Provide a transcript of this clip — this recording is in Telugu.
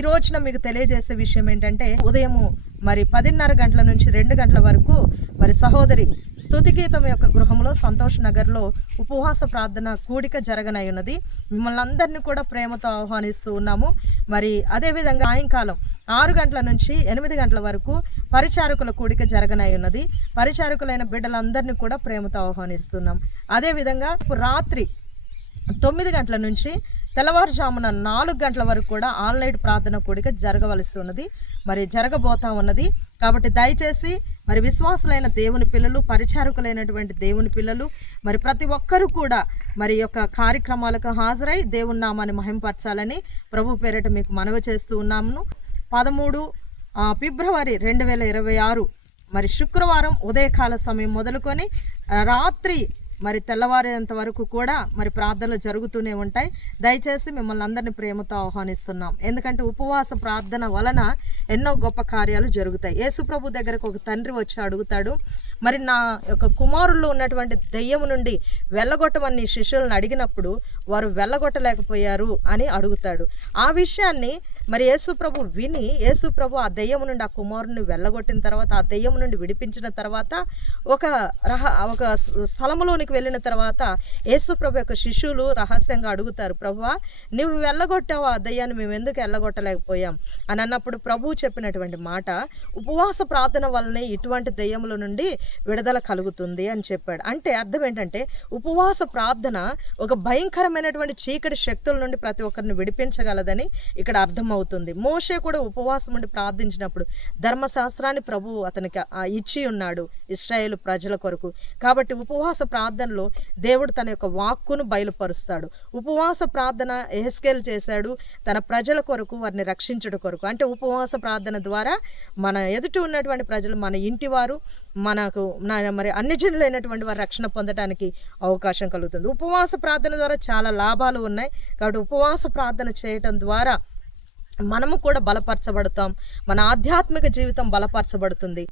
ఈ రోజున మీకు తెలియజేసే విషయం ఏంటంటే ఉదయము మరి 10:30 గంటల నుంచి 2 గంటల వరకు మరి సహోదరి స్తుతి గీతం యొక్క గృహంలో సంతోష్ నగర్లో ఉపవాస ప్రార్థన కూడిక జరగనయ్యున్నది. మిమ్మల్ని అందరినీ కూడా ప్రేమతో ఆహ్వానిస్తూ ఉన్నాము. మరి అదేవిధంగా సాయంకాలం 6 గంటల నుంచి 8 గంటల వరకు పరిచారకుల కూడిక జరగనయ్యున్నది. పరిచారకులైన బిడ్డలందరినీ కూడా ప్రేమతో ఆహ్వానిస్తున్నాం. అదేవిధంగా రాత్రి 9 గంటల నుంచి తెల్లవారుజామున 4 గంటల వరకు కూడా ఆల్ నైట్ ప్రార్థన కూడిక జరగవలసి ఉన్నది, మరి జరగబోతా ఉన్నది. కాబట్టి దయచేసి మరి విశ్వాసులైన దేవుని పిల్లలు, పరిచారకులైనటువంటి దేవుని పిల్లలు మరి ప్రతి ఒక్కరూ కూడా మరి యొక్క కార్యక్రమాలకు హాజరై దేవుని నామాన్ని మహింపరచాలని ప్రభు పేరిట మీకు మనవి చేస్తూ ఉన్నాము. 13 ఫిబ్రవరి 2026 మరి శుక్రవారం ఉదయకాల సమయం మొదలుకొని రాత్రి మరి తెల్లవారేంత వరకు కూడా మరి ప్రార్థనలు జరుగుతూనే ఉంటాయి. దయచేసి మిమ్మల్ని అందరినీ ప్రేమతో ఆహ్వానిస్తున్నాం. ఎందుకంటే ఉపవాస ప్రార్థన వలన ఎన్నో గొప్ప కార్యాలు జరుగుతాయి. యేసుప్రభు దగ్గరకు ఒక తండ్రి వచ్చి అడుగుతాడు, మరి నా యొక్క కుమారుల్లో ఉన్నటువంటి దెయ్యం నుండి వెళ్ళగొట్టమని శిష్యులను అడిగినప్పుడు వారు వెళ్ళగొట్టలేకపోయారు అని అడుగుతాడు. ఆ విషయాన్ని మరి యేసుప్రభు విని యేసుప్రభు ఆ దెయ్యం నుండి ఆ కుమారుని వెళ్ళగొట్టిన తర్వాత, ఆ దెయ్యం నుండి విడిపించిన తర్వాత ఒక స్థలంలోనికి వెళ్ళిన తర్వాత యేసుప్రభు యొక్క శిష్యులు రహస్యంగా అడుగుతారు, ప్రభువా నువ్వు వెళ్ళగొట్టావు ఆ దెయ్యాన్ని, మేము ఎందుకు వెళ్ళగొట్టలేకపోయాం అని అన్నప్పుడు ప్రభువు చెప్పినటువంటి మాట, ఉపవాస ప్రార్థన వల్లనే ఇటువంటి దెయ్యముల నుండి విడుదల కలుగుతుంది అని చెప్పాడు. అంటే అర్థం ఏంటంటే ఉపవాస ప్రార్థన ఒక భయంకరమైనటువంటి చీకటి శక్తుల నుండి ప్రతి ఒక్కరిని విడిపించగలదని ఇక్కడ అర్థమవుతుంది. మోషే కూడా ఉపవాసం ఉండి ప్రార్థించినప్పుడు ధర్మశాస్త్రాన్ని ప్రభువు అతనికి ఇచ్చి ఉన్నాడు ఇశ్రాయేలు ప్రజల కొరకు. కాబట్టి ఉపవాస ప్రార్థనలో దేవుడు తన యొక్క వాక్కును బయలుపరుస్తాడు. ఉపవాస ప్రార్థన యెహెజ్కేలు చేశాడు తన ప్రజల కొరకు, వారిని రక్షించడం కొరకు. అంటే ఉపవాస ప్రార్థన ద్వారా మన ఎదుట ఉన్నటువంటి ప్రజలు, మన ఇంటి వారు, మనకు మరి అన్ని జనులైనటువంటి వారు రక్షణ పొందడానికి అవకాశం కలుగుతుంది. ఉపవాస ప్రార్థన ద్వారా చాలా లాభాలు ఉన్నాయి. కాబట్టి ఉపవాస ప్రార్థన చేయటం ద్వారా మనము కూడా బలపరచబడతాం, మన ఆధ్యాత్మిక జీవితం బలపరచబడుతుంది.